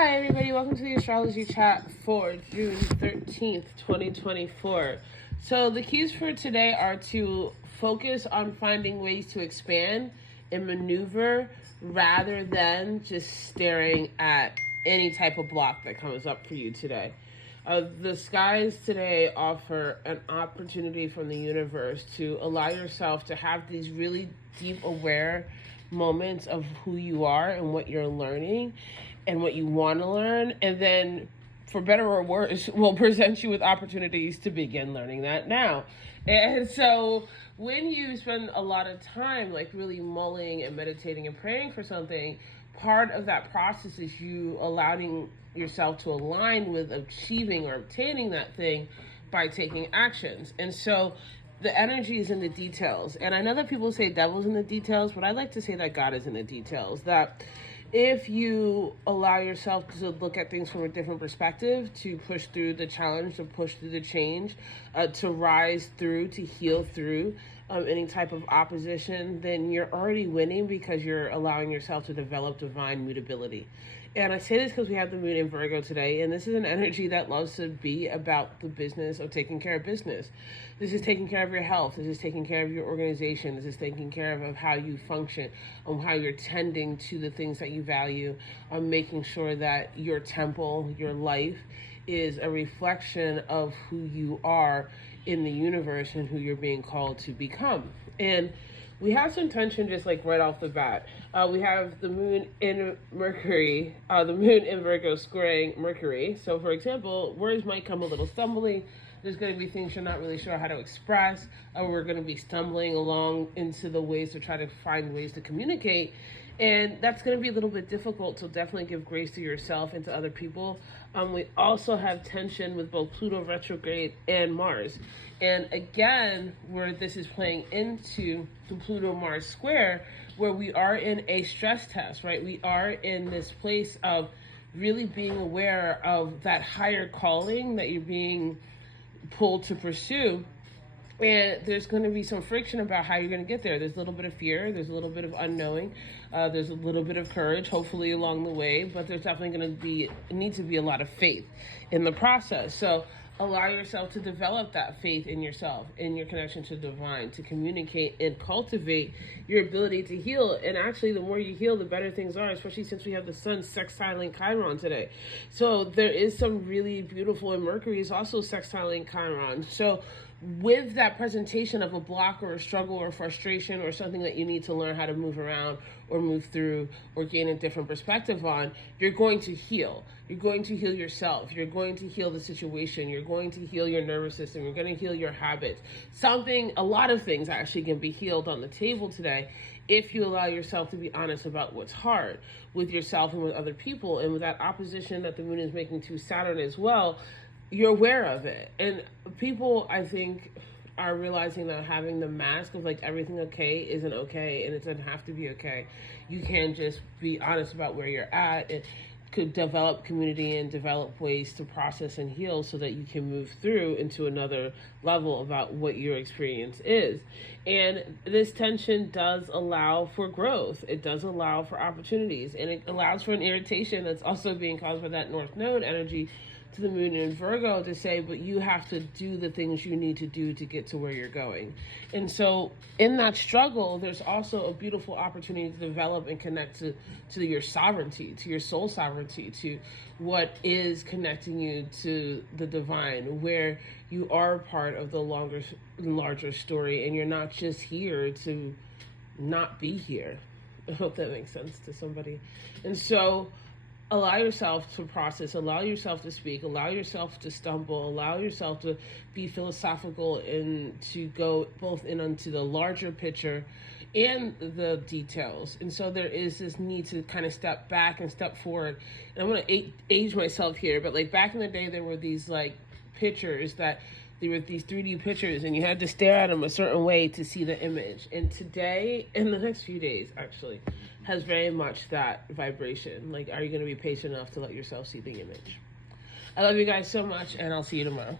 Hi everybody, welcome to the astrology chat for June 13th, 2024. So the keys for today are to focus on finding ways to expand and maneuver rather than just staring at any type of block that comes up for you today. The skies today offer an opportunity from the universe to allow yourself to have these really deep aware moments of who you are and what you're learning and what you want to learn, and then for better or worse will present you with opportunities to begin learning that now. And so when you spend a lot of time like really mulling and meditating and praying for something, part of that process is you allowing yourself to align with achieving or obtaining that thing by taking actions. And so the energy is in the details. And I know that people say devil's in the details, but I like to say that God is in the details. That if you allow yourself to look at things from a different perspective, to push through the challenge, to push through the change, to rise through, to heal through any type of opposition, then you're already winning because you're allowing yourself to develop divine mutability. And I say this because we have the moon in Virgo today, and this is an energy that loves to be about the business of taking care of business. This is taking care of your health. This is taking care of your organization. This is taking care of how you function, how you're tending to the things that you value, making sure that your temple, your life, is a reflection of who you are in the universe and who you're being called to become. And we have some tension just like right off the bat. We have the moon in Mercury, the moon in Virgo squaring Mercury. So for example, words might come a little stumbly. There's going to be things you're not really sure how to express, or we're going to be stumbling along into the ways to try to find ways to communicate. And that's going to be a little bit difficult, so definitely give grace to yourself and to other people. We also have tension with both Pluto retrograde and Mars. And again, where this is playing into the Pluto-Mars square, where we are in a stress test, right? We are in this place of really being aware of that higher calling that you're being pulled to pursue. And there's going to be some friction about how you're going to get there. There's a little bit of fear. There's a little bit of unknowing. There's a little bit of courage, hopefully, along the way. But there's definitely going to need to be a lot of faith in the process. So allow yourself to develop that faith in yourself, in your connection to the divine, to communicate and cultivate your ability to heal. And actually, the more you heal, the better things are, especially since we have the sun sextiling Chiron today. So there is some really beautiful, and Mercury is also sextiling Chiron. So with that presentation of a block or a struggle or frustration or something that you need to learn how to move around or move through or gain a different perspective on, you're going to heal. You're going to heal yourself. You're going to heal the situation. You're going to heal your nervous system. You're going to heal your habits. A lot of things actually can be healed on the table today if you allow yourself to be honest about what's hard with yourself and with other people. And with that opposition that the moon is making to Saturn as well, you're aware of it. And people, I think, are realizing that having the mask of like everything okay isn't okay, and it doesn't have to be okay. You can just be honest about where you're at. It could develop community and develop ways to process and heal so that you can move through into another level about what your experience is. And this tension does allow for growth. It does allow for opportunities, and it allows for an irritation that's also being caused by that North Node energy to the moon in Virgo to say, but you have to do the things you need to do to get to where you're going. And so in that struggle, there's also a beautiful opportunity to develop and connect to your sovereignty, to your soul sovereignty, to what is connecting you to the divine, where you are part of the larger story, and you're not just here to not be here. I hope that makes sense to somebody. And so allow yourself to process, allow yourself to speak, allow yourself to stumble, allow yourself to be philosophical and to go both into the larger picture and the details. And so there is this need to kind of step back and step forward. And I'm going to age myself here, but like back in the day, there were these like pictures that there were these 3D pictures, and you had to stare at them a certain way to see the image. And today, in the next few days, actually, has very much that vibration. Like, are you going to be patient enough to let yourself see the image? I love you guys so much, and I'll see you tomorrow.